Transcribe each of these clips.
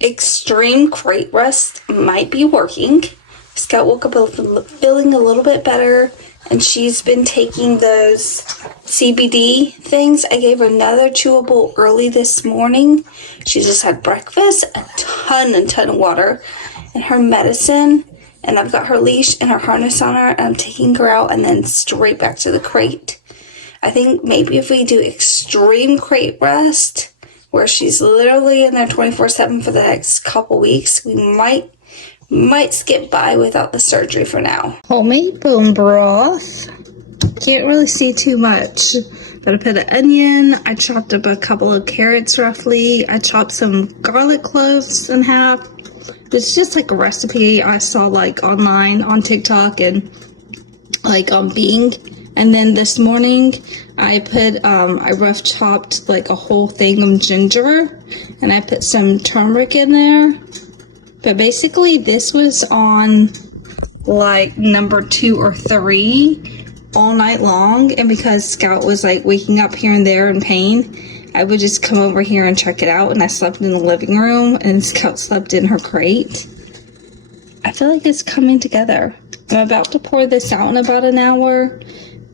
Extreme crate rest might be working. Scout woke up feeling a little bit better, and she's been taking those CBD things. I gave her another chewable early this morning. She just had breakfast, a ton of water, and her medicine. And I've got her leash and her harness on her, and I'm taking her out and then straight back to the crate. I think maybe if we do extreme crate rest, where she's literally in there 24/7 for the next couple weeks, we might skip by without the surgery for now. Homemade bone broth. Can't really see too much, but I put an onion. I chopped up a couple of carrots roughly. I chopped some garlic cloves in half. It's just like a recipe I saw like online on TikTok and like on Bing. And then this morning I put I rough chopped like a whole thing of ginger, and I put some turmeric in there. But basically this was on like number 2 or 3 all night long, and because Scout was like waking up here and there in pain, I would just come over here and check it out, and I slept in the living room and Scout slept in her crate. I feel like it's coming together. I'm about to pour this out in about an hour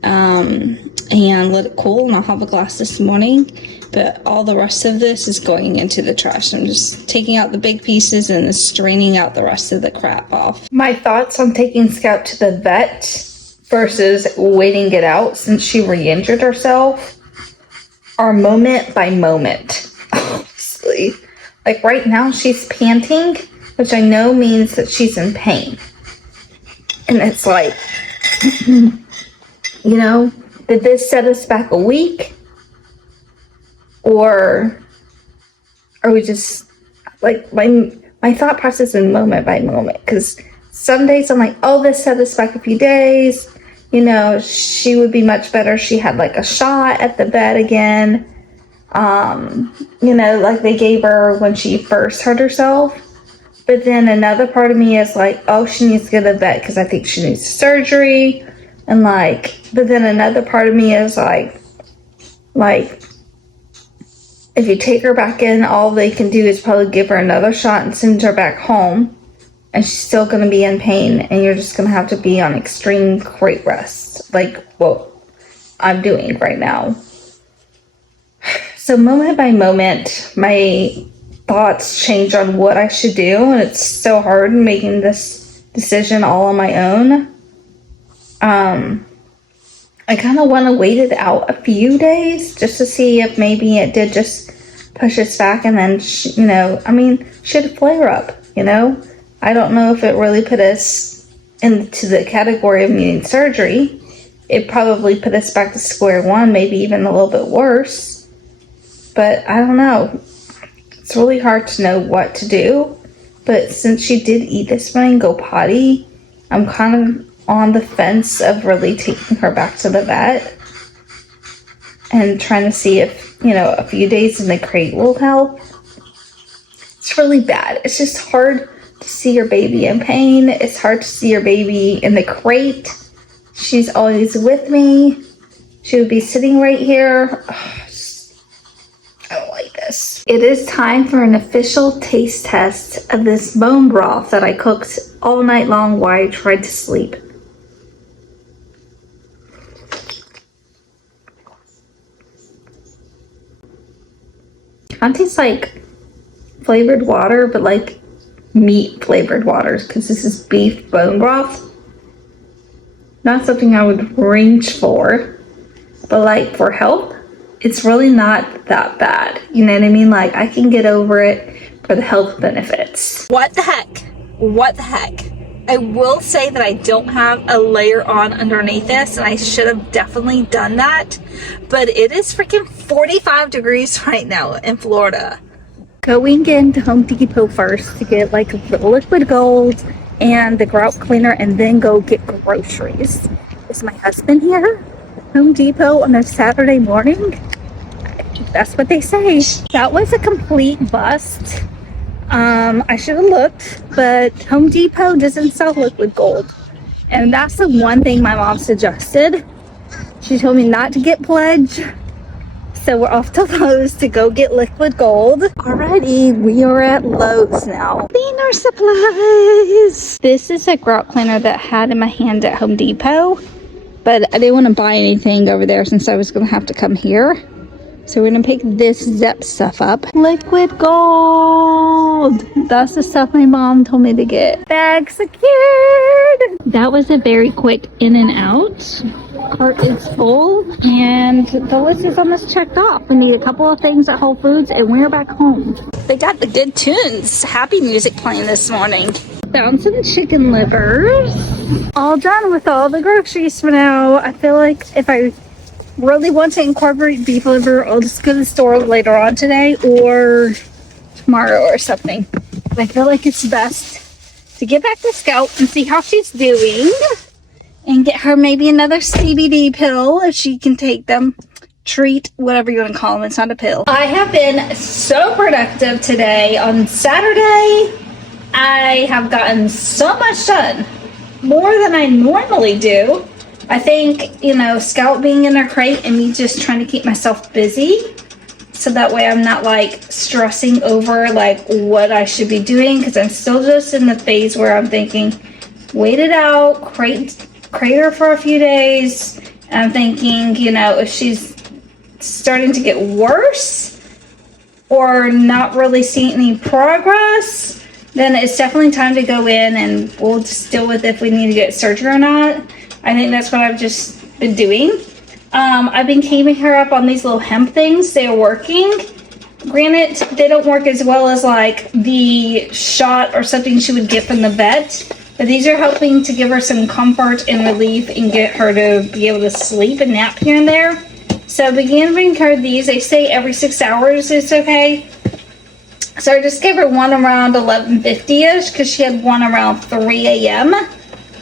and let it cool, and I'll have a glass this morning, but all the rest of this is going into the trash. I'm just taking out the big pieces and straining out the rest of the crap off. My thoughts on taking Scout to the vet versus waiting it out since she re-injured herself are moment by moment, honestly. Like right now she's panting, which I know means that she's in pain. And it's like, you know, did this set us back a week? Or are we just, like, my thought process is moment by moment. Because some days I'm like, oh, this set us back a few days. You know, she would be much better. She had like a shot at the vet again. You know, like they gave her when she first hurt herself. But then another part of me is like, oh, she needs to go to the vet because I think she needs surgery. And like, but then another part of me is like, if you take her back in, all they can do is probably give her another shot and send her back home. And she's still going to be in pain, and you're just going to have to be on extreme crate rest, like what I'm doing right now. So moment by moment, my thoughts change on what I should do, and it's so hard making this decision all on my own. I kind of want to wait it out a few days just to see if maybe it did just push us back, and then, you know, I mean, should flare up, you know? I don't know if it really put us into the category of needing surgery. It probably put us back to square one, maybe even a little bit worse. But I don't know. It's really hard to know what to do. But since she did eat this morning, go potty, I'm kind of on the fence of really taking her back to the vet and trying to see if, you know, a few days in the crate will help. It's really bad. It's just hard to see your baby in pain. It's hard to see your baby in the crate. She's always with me. She would be sitting right here. I don't like this. It is time for an official taste test of this bone broth that I cooked all night long while I tried to sleep. Kind of tastes like flavored water, but like meat flavored waters, because this is beef bone broth. Not something I would range for, but like for health, it's really not that bad. You know what I mean? Like I can get over it for the health benefits. What the heck? What the heck? I will say that I don't have a layer on underneath this, and I should have definitely done that, but it is freaking 45 degrees right now in Florida. Going into Home Depot first to get like the liquid gold and the grout cleaner, and then go get groceries. Is my husband here? Home Depot on a Saturday morning? That's what they say. That was a complete bust. I should have looked, but Home Depot doesn't sell liquid gold. And that's the one thing my mom suggested. She told me not to get pledge. So we're off to Lowe's to go get liquid gold. Alrighty, we are at Lowe's now. Cleaner supplies. This is a grout cleaner that I had in my hand at Home Depot, but I didn't want to buy anything over there since I was going to have to come here. So we're going to pick this Zep stuff up. Liquid gold. That's the stuff my mom told me to get. Bag secured. That was a very quick in and out. Cart is full and the list is almost checked off. We need a couple of things at Whole Foods and we're back home. They got the good tunes, happy music playing this morning. Found some chicken livers. All done with all the groceries for now. I feel like if I really want to incorporate beef liver, I'll just go to the store later on today or tomorrow or something. But I feel like it's best to get back to Scout and see how she's doing. And get her maybe another CBD pill if she can take them. Treat, whatever you want to call them. It's not a pill. I have been so productive today. On Saturday, I have gotten so much done. More than I normally do. I think, you know, Scout being in her crate and me just trying to keep myself busy. So that way I'm not like stressing over like what I should be doing. Because I'm still just in the phase where I'm thinking, wait it out, crate her for a few days. And I'm thinking, you know, if she's starting to get worse or not really seeing any progress, then it's definitely time to go in and we'll just deal with if we need to get surgery or not. I think that's what I've just been doing. I've been keeping her up on these little hemp things. They're working. Granted, they don't work as well as like the shot or something she would get from the vet. But these are helping to give her some comfort and relief and get her to be able to sleep and nap here and there. So I began bringing her these. They say every 6 hours is okay. So I just gave her one around 11:50ish because she had one around 3 a.m.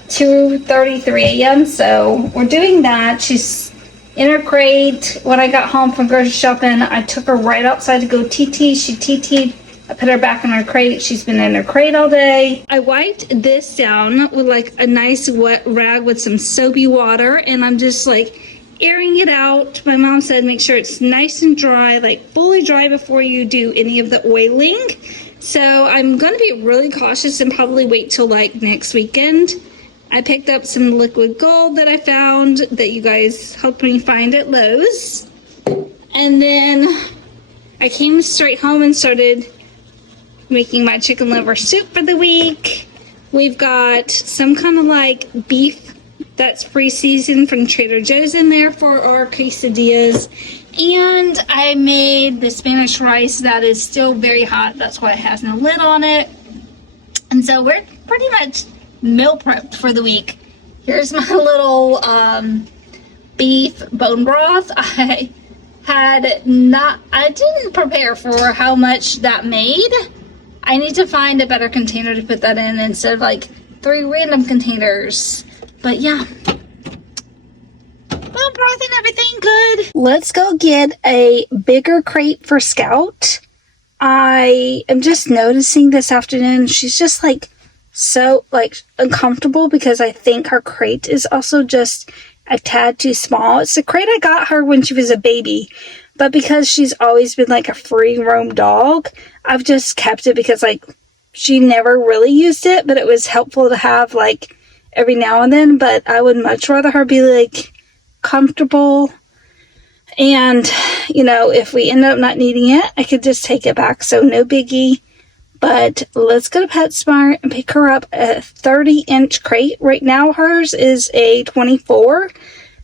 2:33 a.m. So we're doing that. She's in her crate. When I got home from grocery shopping, I took her right outside to go TT. She TT'd. I put her back in her crate. She's been in her crate all day. I wiped this down with like a nice wet rag with some soapy water and I'm just like airing it out. My mom said make sure it's nice and dry, like fully dry before you do any of the oiling. So I'm going to be really cautious and probably wait till like next weekend. I picked up some liquid gold that I found that you guys helped me find at Lowe's. And then I came straight home and started making my chicken liver soup for the week. We've got some kind of like beef that's pre-seasoned from Trader Joe's in there for our quesadillas. And I made the Spanish rice that is still very hot. That's why it has no lid on it. And so we're pretty much meal prepped for the week. Here's my little beef bone broth. I didn't prepare for how much that made. I need to find a better container to put that in instead of like 3 random containers. But yeah, bone broth and everything good. Let's go get a bigger crate for Scout. I am just noticing this afternoon she's just like so like uncomfortable because I think her crate is also just a tad too small. It's the crate I got her when she was a baby. But because she's always been like a free roam dog, I've just kept it because like she never really used it, but it was helpful to have like every now and then. But I would much rather her be like comfortable. And, you know, if we end up not needing it, I could just take it back. So no biggie. But let's go to PetSmart and pick her up a 30-inch crate. Right now hers is a 24.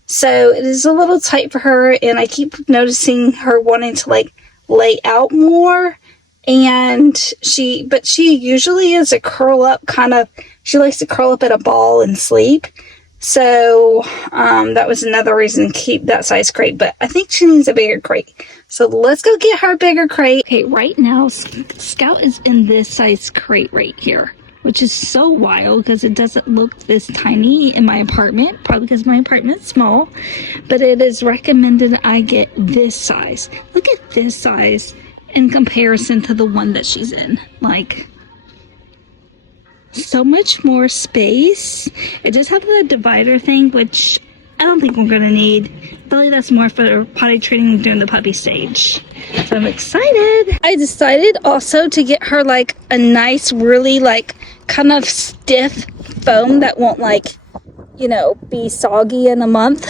So it is a little tight for her, and I keep noticing her wanting to like lay out more. And she usually is a curl up kind of, she likes to curl up in a ball and sleep. So that was another reason to keep that size crate, but I think she needs a bigger crate. So let's go get her a bigger crate. Okay, right now Scout is in this size crate right here, which is so wild because it doesn't look this tiny in my apartment, probably because my apartment's small, but it is recommended I get this size. Look at this size in comparison to the one that she's in. Like, so much more space. It does have the divider thing, which I don't think we're gonna need. Really, that's more for potty training during the puppy stage. So I'm excited. I decided also to get her like a nice, really like kind of stiff foam that won't like, you know, be soggy in a month,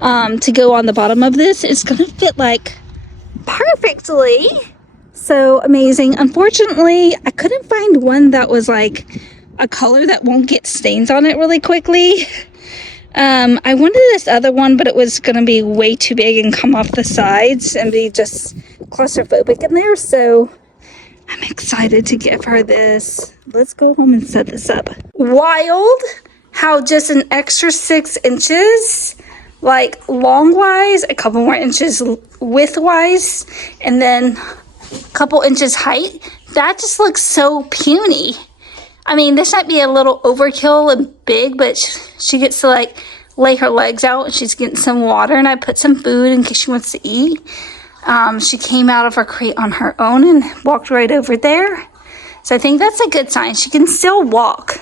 to go on the bottom of this. It's gonna fit like perfectly. So amazing. Unfortunately, I couldn't find one that was like a color that won't get stains on it really quickly. I wanted this other one, but it was going to be way too big and come off the sides and be just claustrophobic in there. So I'm excited to give her this. Let's go home and set this up. Wild how just an extra 6 inches, like long-wise, a couple more inches width-wise, and then a couple inches height. That just looks so puny. I mean, this might be a little overkill and big, but she gets to like lay her legs out and she's getting some water, and I put some food in case she wants to eat. She came out of her crate on her own and walked right over there. So I think that's a good sign. She can still walk,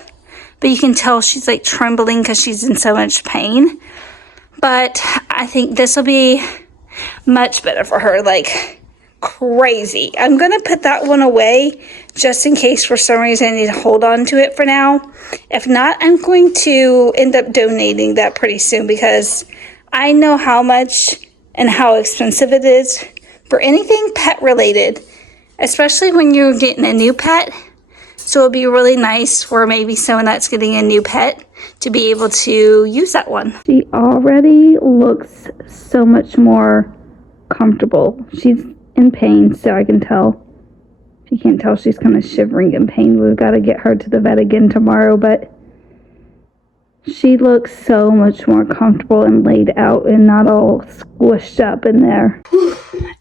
but you can tell she's like trembling because she's in so much pain. But I think this will be much better for her, like crazy. I'm gonna put that one away just in case for some reason I need to hold on to it for now. If not, I'm going to end up donating that pretty soon because I know how much and how expensive it is for anything pet related, especially when you're getting a new pet. So it'll be really nice for maybe someone that's getting a new pet to be able to use that one. She already looks so much more comfortable. She's in pain, so I can tell. If you can't tell, she's kind of shivering in pain. We've got to get her to the vet again tomorrow, but she looks so much more comfortable and laid out and not all squished up in there.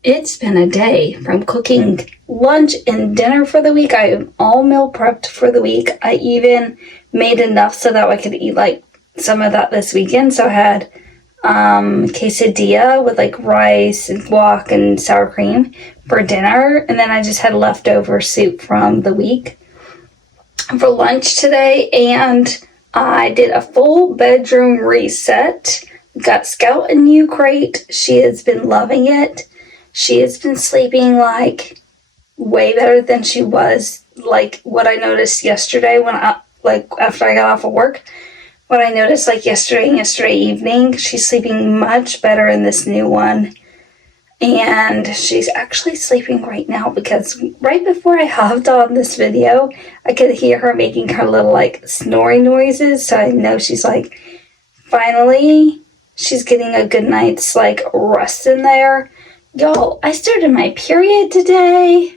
It's been a day from cooking lunch and dinner for the week. I am all meal prepped for the week. I even made enough so that I could eat like some of that this weekend. So I had quesadilla with like rice and guac and sour cream for dinner, and then I just had leftover soup from the week for lunch today. And I did a full bedroom reset. Got Scout a new crate. She has been loving it. She has been sleeping like way better than she was. Like what I noticed yesterday when after I got off of work. What I noticed like yesterday evening, she's sleeping much better in this new one. And she's actually sleeping right now because right before I hopped on this video, I could hear her making her little like snoring noises. So I know she's like, finally, she's getting a good night's like rest in there. Y'all, I started my period today.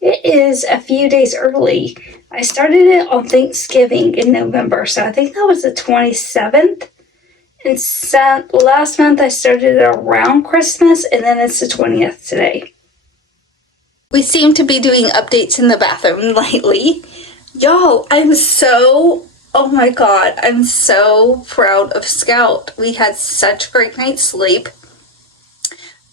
It is a few days early. I started it on Thanksgiving in November, so I think that was the 27th. And last month I started it around Christmas, and then it's the 20th today. We seem to be doing updates in the bathroom lately. Y'all, oh my god, I'm so proud of Scout. We had such a great night's sleep.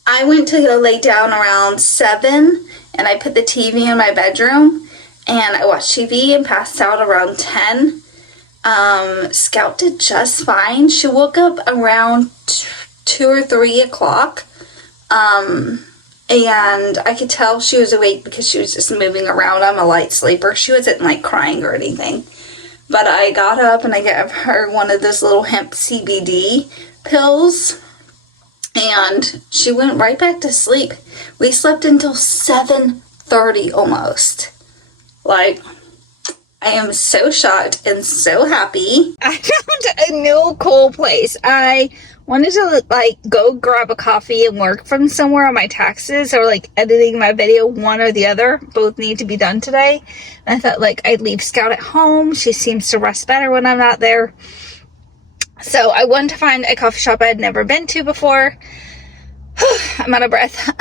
I went to go lay down around 7, and I put the TV in my bedroom, and I watched TV and passed out around 10. Scout did just fine. She woke up around 2 or 3 o'clock, and I could tell she was awake because she was just moving around. I'm a light sleeper. She wasn't like crying or anything. But I got up and I gave her one of those little hemp CBD pills, and she went right back to sleep. We slept until 7:30 almost. Like, I am so shocked and so happy. I found a new cool place. I wanted to like go grab a coffee and work from somewhere on my taxes, or like editing my video, one or the other. Both need to be done today. And I thought like I'd leave Scout at home. She seems to rest better when I'm not there. So I wanted to find a coffee shop I had never been to before. I'm out of breath.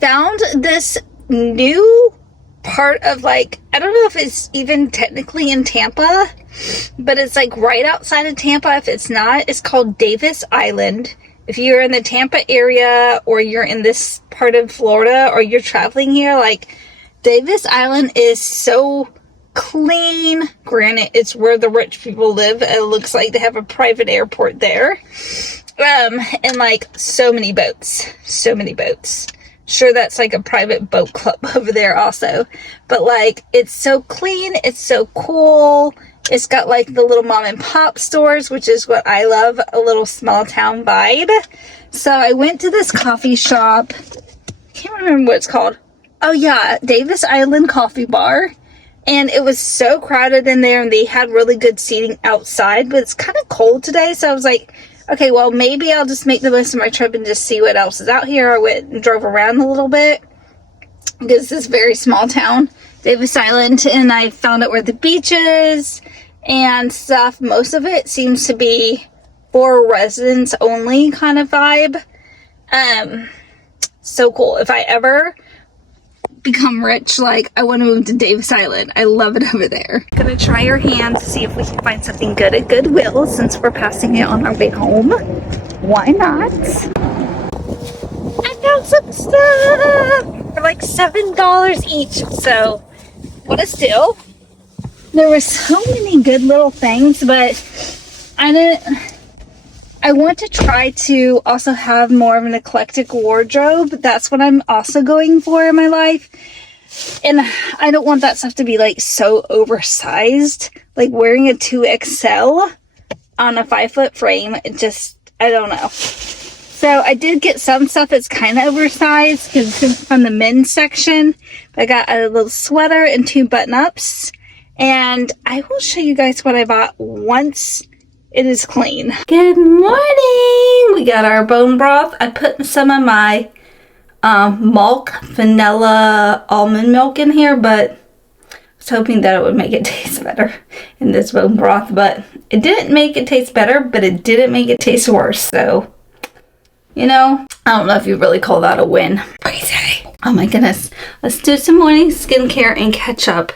Found this new part of like, I don't know if it's even technically in Tampa, but it's like right outside of Tampa. If it's not, it's called Davis Island. If you're in the Tampa area, or you're in this part of Florida, or you're traveling here, like Davis Island is so clean. Granted, it's where the rich people live. It looks like they have a private airport there. And like so many boats. Sure, that's like a private boat club over there also. But like, it's so clean. It's so cool. It's got like the little mom and pop stores, which is what I love, a little small town vibe. So I went to this coffee shop. Can't remember what it's called. Oh yeah, Davis Island Coffee Bar. And it was so crowded in there, and they had really good seating outside, but it's kind of cold today. So I was like, okay, well, maybe I'll just make the most of my trip and just see what else is out here. I went and drove around a little bit because it's a very small town, Davis Island, and I found out where the beach is and stuff. Most of it seems to be for residents only kind of vibe. So cool. If I ever become rich, like, I want to move to Davis Island. I love it over there. Gonna try our hand to see if we can find something good at Goodwill since we're passing it on our way home. Why not? I found some stuff for like $7 each, so what a steal. There were so many good little things, but I want to try to also have more of an eclectic wardrobe. That's what I'm also going for in my life. And I don't want that stuff to be like so oversized. Like wearing a 2XL on a 5-foot frame, it just, I don't know. So I did get some stuff that's kind of oversized because it's from the men's section. I got a little sweater and 2 button-ups. And I will show you guys what I bought once it is clean. Good morning! We got our bone broth. I put some of my milk, vanilla, almond milk in here, but I was hoping that it would make it taste better in this bone broth, but it didn't make it taste better, but it didn't make it taste worse. So, you know, I don't know if you really call that a win. What do you say? Oh my goodness. Let's do some morning skincare and catch up.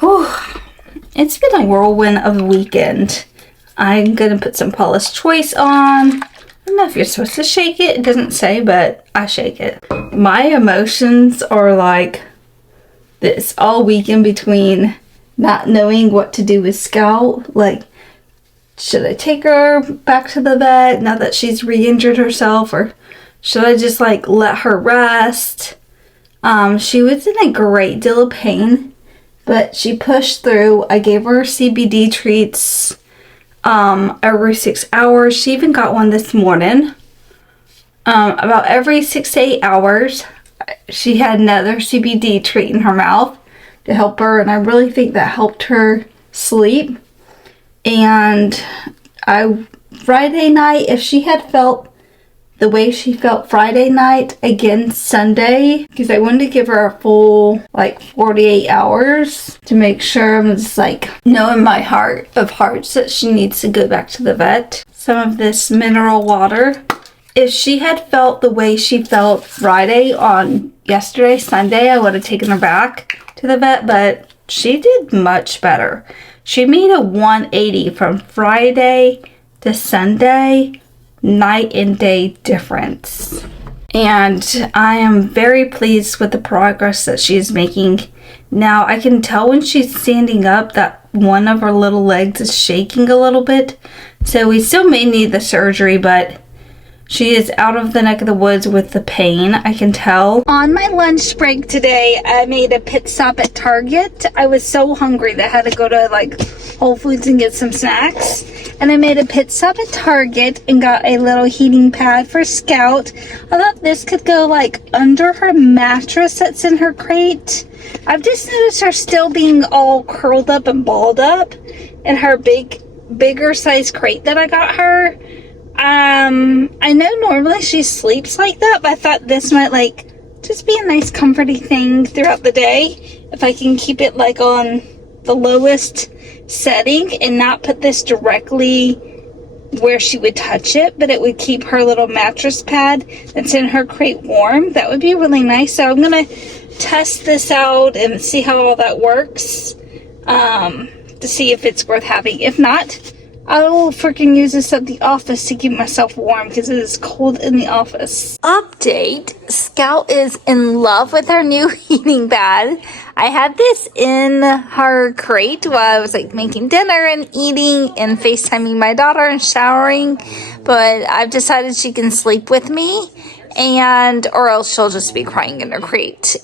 Whew. It's been a whirlwind of a weekend. I'm going to put some Paula's Choice on. I don't know if you're supposed to shake it. It doesn't say, but I shake it. My emotions are like this all weekend between not knowing what to do with Scout. Like, should I take her back to the vet now that she's re-injured herself? Or should I just like let her rest? She was in a great deal of pain, but she pushed through. I gave her CBD treats every 6 hours. She even got one this morning. About every 6 to 8 hours, she had another CBD treat in her mouth to help her, and I really think that helped her sleep. And Friday night, if she had felt the way she felt Friday night, again Sunday, because I wanted to give her a full like 48 hours to make sure. I'm just like, know in my heart of hearts that she needs to go back to the vet. Some of this mineral water. If she had felt the way she felt Friday on yesterday, Sunday, I would have taken her back to the vet, but she did much better. She made a 180 from Friday to Sunday. Night and day difference. And I am very pleased with the progress that she is making. Now I can tell when she's standing up that one of her little legs is shaking a little bit. So we still may need the surgery, but she is out of the neck of the woods with the pain, I can tell. On my lunch break today, I made a pit stop at Target. I was so hungry that I had to go to like Whole Foods and get some snacks. And I made a pit stop at Target and got a little heating pad for Scout. I thought this could go like under her mattress that's in her crate. I've just noticed her still being all curled up and balled up in her bigger size crate that I got her. I know normally she sleeps like that, but I thought this might like just be a nice comforting thing throughout the day. If I can keep it like on the lowest setting and not put this directly where she would touch it, but it would keep her little mattress pad that's in her crate warm. That would be really nice. So I'm gonna test this out and see how all that works, to see if it's worth having. If not, I will freaking use this at the office to keep myself warm because it is cold in the office. Update. Scout is in love with her new heating pad. I had this in her crate while I was like making dinner and eating and FaceTiming my daughter and showering. But I've decided she can sleep with me or else she'll just be crying in her crate.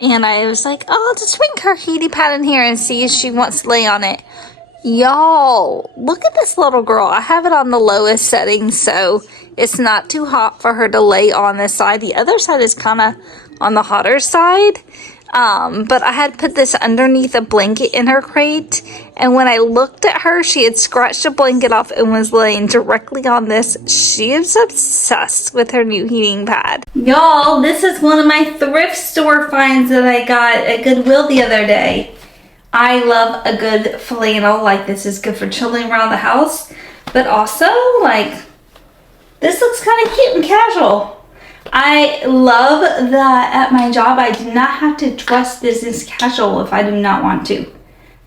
And I was like, oh, I'll just bring her heating pad in here and see if she wants to lay on it. Y'all, look at this little girl. I have it on the lowest setting, so it's not too hot for her to lay on this side. The other side is kind of on the hotter side. But I had put this underneath a blanket in her crate, and when I looked at her, she had scratched a blanket off and was laying directly on this. She is obsessed with her new heating pad. Y'all, this is one of my thrift store finds that I got at Goodwill the other day. I love a good flannel. Like, this is good for chilling around the house, but also, like, this looks kind of cute and casual. I love that at my job I do not have to dress business casual if I do not want to.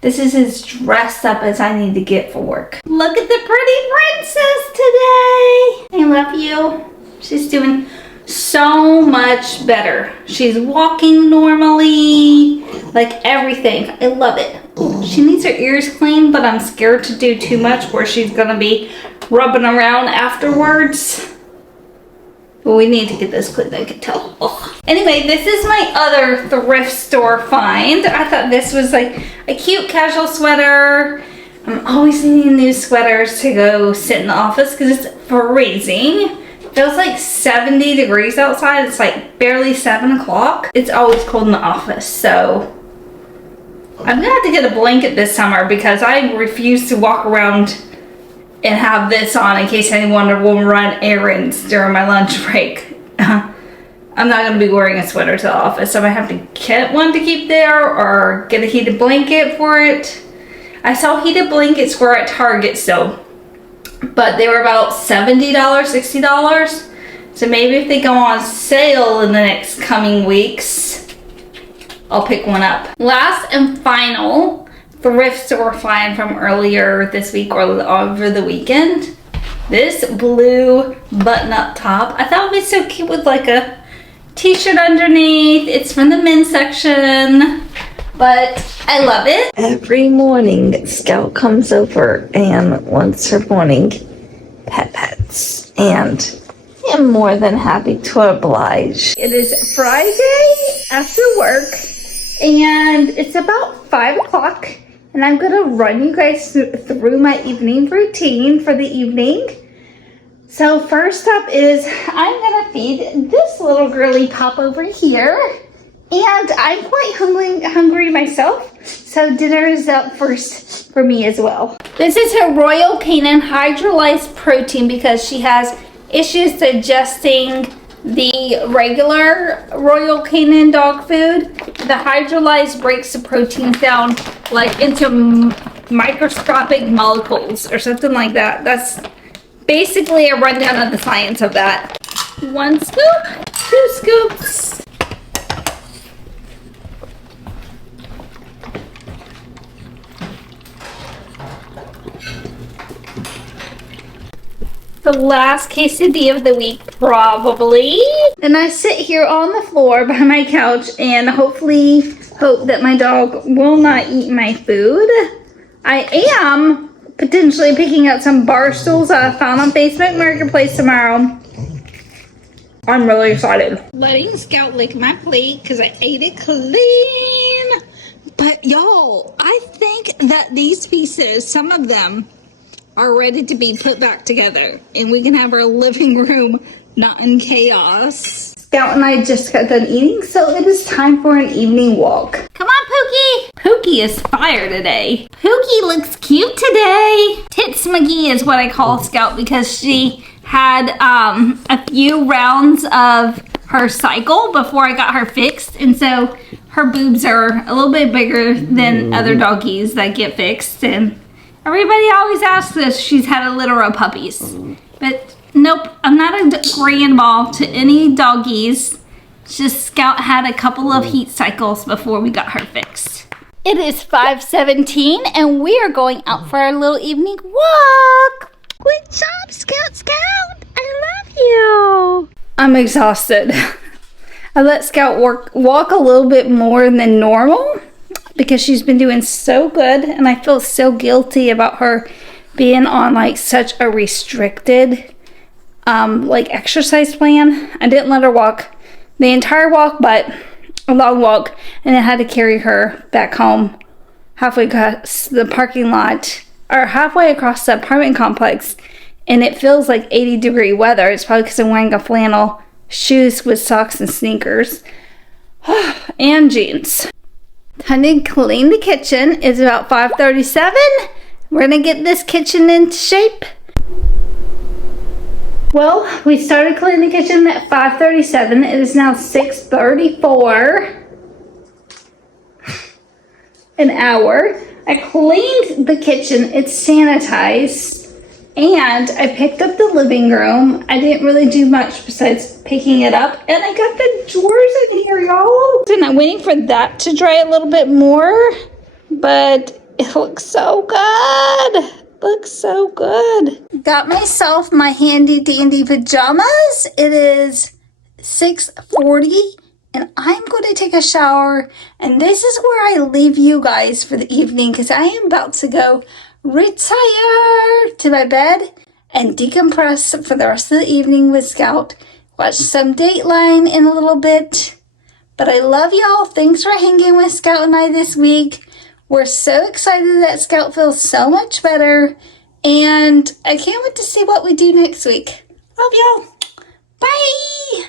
This is as dressed up as I need to get for work. Look at the pretty princess today. I love you. She's doing so much better. She's walking normally, like everything. I love it. She needs her ears cleaned, but I'm scared to do too much where she's gonna be rubbing around afterwards. But we need to get this cleaned, I can tell. Ugh. Anyway, this is my other thrift store find. I thought this was like a cute casual sweater. I'm always needing new sweaters to go sit in the office because it's freezing. It feels like 70 degrees outside. It's like barely 7 o'clock. It's always cold in the office, so I'm gonna have to get a blanket this summer because I refuse to walk around and have this on in case anyone will run errands during my lunch break. I'm not gonna be wearing a sweater to the office, so I might have to get one to keep there or get a heated blanket for it. I saw heated blankets were at Target still, but they were about $70, $60. So maybe if they go on sale in the next coming weeks, I'll pick one up. Last and final thrift store find from earlier this week or over the weekend. This blue button-up top. I thought it would be so cute with like a t-shirt underneath. It's from the men's section, but I love it. Every morning, Scout comes over and wants her morning pets, and I'm more than happy to oblige. It is Friday after work, and it's about 5 o'clock. And I'm gonna run you guys through my evening routine for the evening. So first up is I'm gonna feed this little girly pop over here. And I'm quite hungry myself, so dinner is up first for me as well. This is her Royal Canin hydrolyzed protein because she has issues digesting the regular Royal Canin dog food. The hydrolyzed breaks the proteins down like into microscopic molecules or something like that. That's basically a rundown of the science of that. 1 scoop, 2 scoops. The last quesadilla of the week, probably. And I sit here on the floor by my couch and hopefully hope that my dog will not eat my food. I am potentially picking up some bar stools I found on Facebook Marketplace tomorrow. I'm really excited. Letting Scout lick my plate because I ate it clean. But y'all, I think that these pieces, some of them, are ready to be put back together and we can have our living room not in chaos. Scout and I just got done eating, so it is time for an evening walk. Come on, Pookie! Pookie is fire today. Pookie looks cute today. Tits McGee is what I call Scout because she had a few rounds of her cycle before I got her fixed, and so her boobs are a little bit bigger than other doggies that get fixed, and everybody always asks us she's had a litter of puppies. But nope, I'm not a grandma to any doggies. It's just Scout had a couple of heat cycles before we got her fixed. It is 5:17 and we are going out for our little evening walk. Good job, Scout. I love you. I'm exhausted. I let Scout walk a little bit more than normal because she's been doing so good, and I feel so guilty about her being on like such a restricted like exercise plan. I didn't let her walk the entire walk, but a long walk, and I had to carry her back home halfway across the parking lot, or halfway across the apartment complex, and it feels like 80-degree weather. It's probably because I'm wearing a flannel, shoes with socks and sneakers, and jeans. Time to clean the kitchen. It's about 5:37. We're gonna get this kitchen into shape. Well, we started cleaning the kitchen at 5:37. It is now 6:34. An hour. I cleaned the kitchen. It's sanitized. And I picked up the living room. I didn't really do much besides picking it up. And I got the drawers in here, y'all. And I'm waiting for that to dry a little bit more. But it looks so good. Looks so good. Got myself my handy dandy pajamas. It is 6:40 and I'm going to take a shower, and this is where I leave you guys for the evening because I am about to go retire to my bed and decompress for the rest of the evening with Scout. Watch some Dateline in a little bit. But I love y'all. Thanks for hanging with Scout and I this week. We're so excited that Scout feels so much better, and I can't wait to see what we do next week. Love y'all. Bye!